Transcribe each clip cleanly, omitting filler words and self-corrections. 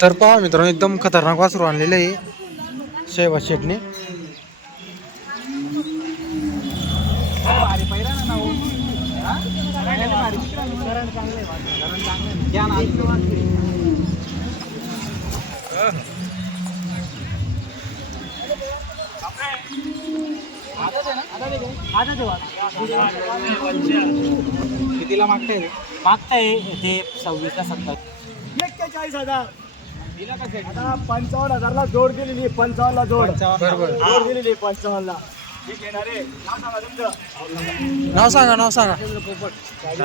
तर पहा मित्रांनो, एकदम खतरनाक वासरू आणलेलं आहे शहबाज शेटने. कितीला मागताय ते 26 का 27. 41,000 आता 55,000ला जोड दिलेली, 55ला जोड बरोबर. जोड दिलेली 55ला. ठीक आहे ना रे. नाव सांगा.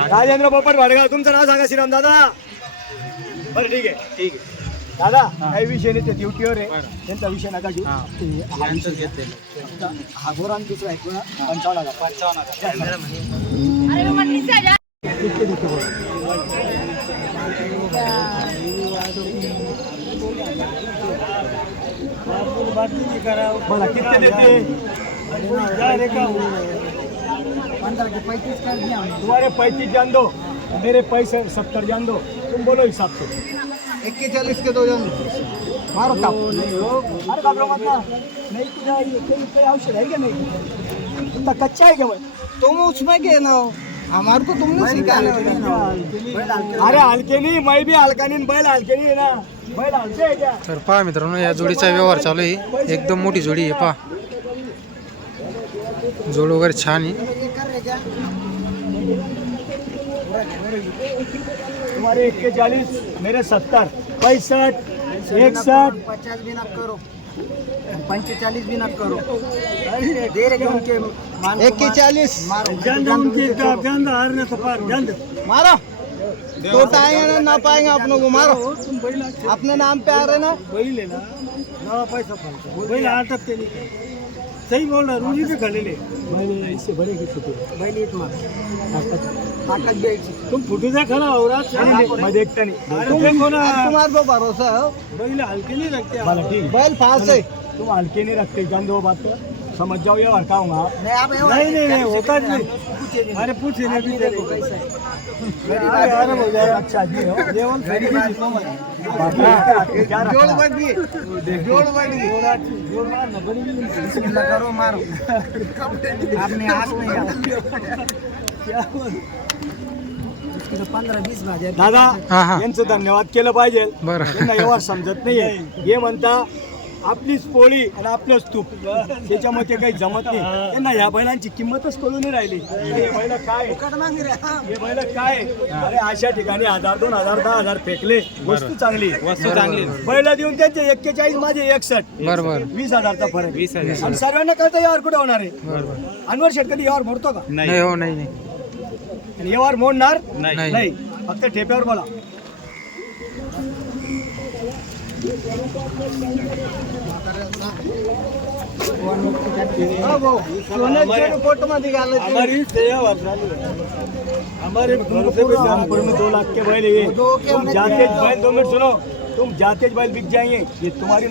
राजेंद्र पोपट भाडगाव. तुमचं नाव सांगा श्रीराम दादा. बरं ठीक आहे दादा. काही विषय नाही, ते ड्युटीवर आहे, त्यांचा विषय नका घेऊ. हा गोरान दुसरा आहे 55,000. मला किती देते? तुम्हारे 35 जान दो, मेरे पैसे 70 जान दो. तुम बोलो हिसाब से. 41 के 2 जान दो. मारो टाप. अरे घाबरो मत ना. नहीं कोई औषध है क्या? नहीं तुमका कच्चा है क्या? तुम उसमें के ना, हमारे को तुमने सिखाया. अरे हलके नहीं, मैं भी हलका नहीं, बैल हलके नहीं है ना. बैल हलके है क्या? तर पहा मित्रांनो, या जोडीचा व्यवहार चालू आहे. एकदम मोठी जोडी आहे. पहा जोड वगैरे छान आहे. तुम्हारे 41, मेरे 70, 65, 61, 50 भी ना करो, 45 भी ना करो. दे रहे उनके 41 मारो. मारो. टोटा आएगा ना, ना पाएंगे अपनों को. मारो. अपने नाम पे आ रहे ना. वही लेना ना, पैसा वही आटकते नहीं. सही बोल रहा. रूढ़ी पे खड़े ले. मैंने इससे बड़े की छोटे मैंने तुम फुटू से खड़ा हो रहा. मैं देखता नहीं. तुम्हारे पे भरोसा है. बैल हल्के नहीं रखते. बैल फास्ट है. तुम हल्के नहीं रखते. जान दो बात को समझ जाओ. ये हड़काऊंगा. नहीं होता नहीं. अरे पूछे नहीं भी देखो कैसा है. अच्छा जी हो. जोड़ बढ़ गई. करो मारो. आपने हाथ में 15-20 भाज्या. दादा हा. यांचं धन्यवाद केलं पाहिजे. बरं. त्यांना एवढं समजत नाहीये. हे म्हणता आपलीच पोळी आणि आपलंच तूप, त्याच्यामध्ये काही जमत नाही. त्यांना ह्या बैलांची किंमतच कळून नाही राहिली. हे बैल काय, हे बैल काय. अरे अशा ठिकाणी 1000, 2000, 10,000 फेकले. वस्तू चांगली बैल देऊन त्यांचे 41, माझे 61. बरोबर. 20,000चा फरक. आणि सर्वांना कळतं यावर कुठे होणार आहे. अनवर शेट कधी यावर मोडतो का? नाही हो, नाही. आणि यावर मोडणार नाही. नाही. फक्त ठेप्यावर बोला. हमारे 2 लाख के बैल ये. तुम जाते बैल 2 मिनट सुनो. तुम जाते बैल बिक जाएंगे. ये तुम्हारी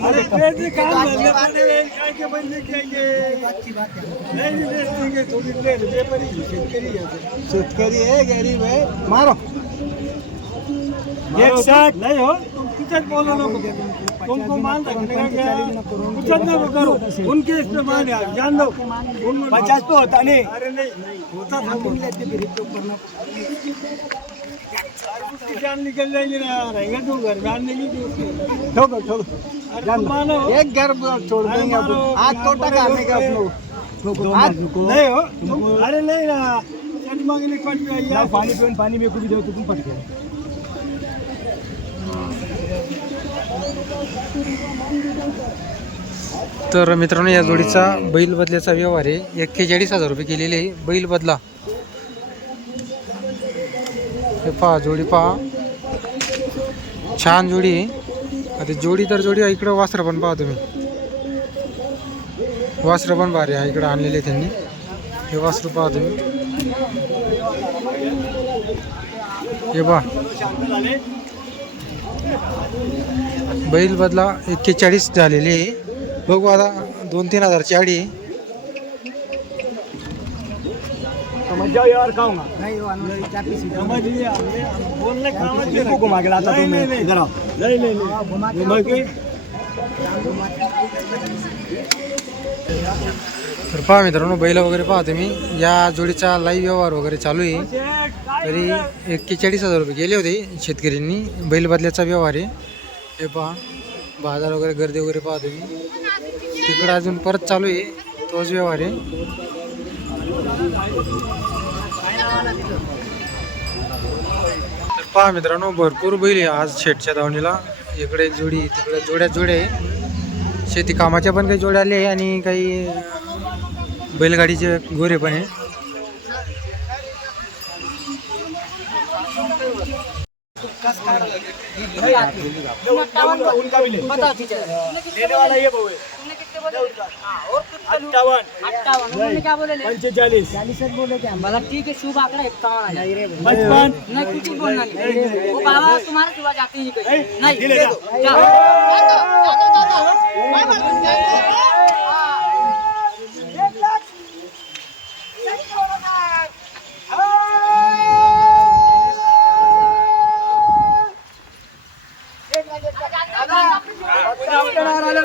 शेतकरी है, गरीब है. मारो. एक साथ नहीं हो. बोलो ना, तुमको माल रखने का क्या? कुछ ना करो. उनके इस्तेमाल है. जान दो 50 तो होता नहीं. अरे नहीं होता था. जान निकल जाएगी ना. रहेगा तो घर जान नहीं. ठोको एक घर छोड़ देंगे. आज तोटा खाने का नहीं हो. अरे नहीं ना. मांगने पानी में कुछ दो. तुम पट गए. तर मित्रांनो, या जोडीचा बैल बदल्याचा व्यवहार आहे. 41,000 रुपये केलेले आहे बैल बदला. हे पहा जोडी, पहा छान जोडी आहे. आता जोडी तर जोडी आहे. इकडं वासरं पण पहा तुम्ही. वासरं पण भारी आहे इकडं आणलेले त्यांनी. हे वासरू पहा तुम्ही. हे पहा बैल बदला 41 झालेली आहे. बघू आता 2-3 हजारची आडी. समझ जाओ यार खाऊंगा नहीं वो अनुराग चापी सीधा समझ लिया बोलने का को घुमा के लाता तुम इधर आओ नहीं नहीं घुमा के घुमा के तर पहा मित्रांनो बैल वगैरे पहा तुम्ही या जोडीचा लाईव्ह व्यवहार वगैरे चालू आहे. तरी 41,000 रुपये गेले होते शेतकऱ्यांनी. बैल बदल्याचा व्यवहार आहे. हे पहा बाजार वगैरे गर्दी वगैरे पहा तुम्ही. तिकडं अजून परत चालू आहे तोच व्यवहार आहे. तर पहा मित्रांनो भरपूर बैल आहे आज शेटच्या दावणीला. इकडे एक जोडी तिकडे जोड्या आहे. शेती कामाच्या पण काही जोड्या आले आहे आणि काही बैलगाडीचे गोरे पण आहे. उनका भी ले लेने वाला ये बहु है 58 क्या बोले 45 40 बोले क्या मतलब ठीक है शुभ आंकड़ा 51 नहीं रे 55 नहीं कुछ बोलना नहीं वो बाबा तुम्हारे सिवा जाते ही नहीं नहीं ले दे जा। दो जाओ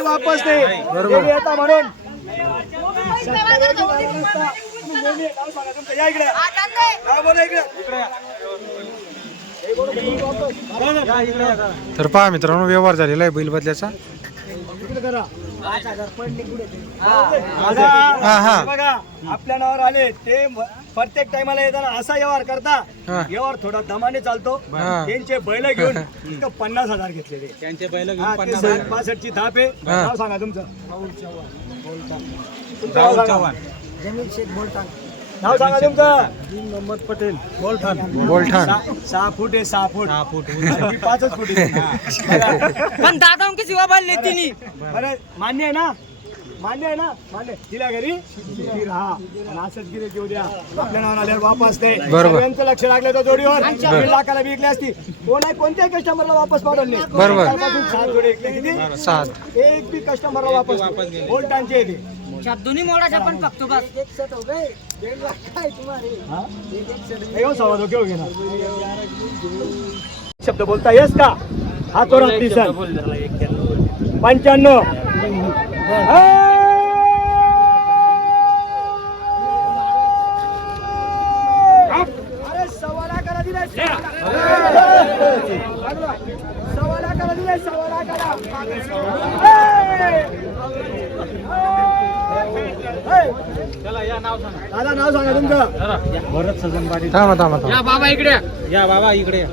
वापस दे बरोबर. आता म्हणून तर पहा मित्रांनो व्यवहार झालेला आहे बैल बदल्याचा. हा हा बघा आपल्या नावावर आले ते प्रत्येक टायमाला येताना असा व्यवहार करता हा. व्यवहार थोडा दमाने चालतो. हा. त्यांचे बैल घेऊन इथं 50,000 घेतलेले त्यांचे बैल घेऊन 65 ची धाप आहे. हा. नाव सांगा तुमचं नाव सांगा. जमीन शेख बोलता नाव सांगा तुमचं मोहम्मद पटेल बोलठाण 6 फूट आहे 6 फूट 5 फूट आहे. पण दादाओं की सिवा बाल लेती नहीं बरं मान्य आहे ना मान्य तिला घरी ती राहा आणि असंच गिरे घेऊ द्या. आपल्या नावावर आल्यावर वापस दे. बरोबर. सगळ्यांचं लक्ष लागलं तर जोडीवर 1 लाखाला विकली असती. कोणत्याही कस्टमरला वापस पाठवलं नाही. बरोबर. कालपासून 7 जोडे विकले किती 7 एक बी कस्टमरला वापस बोलटांचे येते शब्दोनी मोड़ा छप्पन पक्तो बस एक सेट हो गए 1.5 लाख का है तुम्हारे एक सेट नाही सवा धोके हो घेणार शब्द बोलता येस का हा तो रात्री सर 95 अरे 1.25 लाखाला दिले 1.25 लाखाला दिले 1.25 लाखाला दादा नाव सांगा तुमचं भरत सजन पाटील. थांबा बाबा इकडे या बाबा इकडे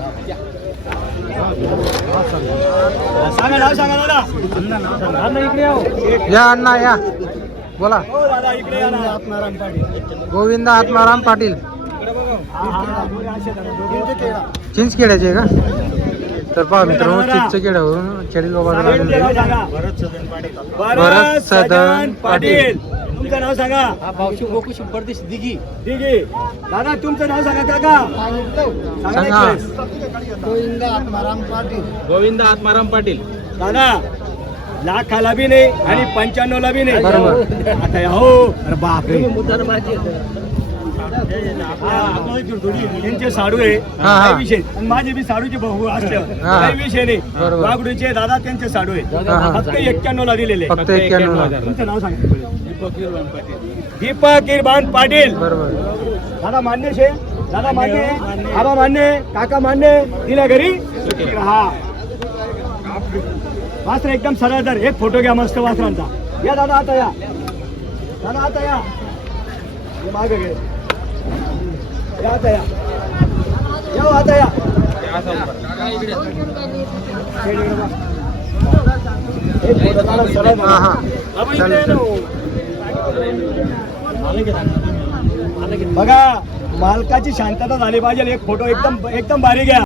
सांगा नाव सांगा दादा अण्णा इकडे या या अण्णा या बोला. हो दादा इकडे या ना आत्माराम पाटील गोविंद आत्माराम पाटील चिंचखेड्याचे का? तर पहा मित्रांनो चिंचखेड्यावरून चाळीस बाबा भरत सदन पाटील तुमचं नाव सांगा. भावशी गोकू परदेश दिगी ठीक आहे दादा तुमचं नाव सांगा काका सांगा. गोविंद आत्माराम पाटील दादा लाखाला बी नाही आणि 95 ला बी नाही. बरोबर. आता हो अरे बापरे त्यांचे साडू आहे हा, हा. काही विषय आणि माझे बी साडूचे भाऊ असल्यावर हा. काही विषय नाही. बरोबर. वाघडूचे दादा त्यांचे साडू आहे हा. फक्त 91 ला दिलेले. फक्त 91 तुमचं नाव सांगा. दीपक इरबान पाटील बरोबर. दादा मान्य शे दादा मान्य आबा मान्य काका मान्य दिल्या घरी हा वास्त्र एकदम सरळ दर. एक फोटो घ्या मस्त वासरांचा. या दादा आता या दादा आता या हे मागे घे या आता या या आता या एक फोटो दादा सरळ हा हा बाबा इकडे ये ना. बघा मालकाची शांतता झाली पाहिजे. एक फोटो एकदम भारी घ्या.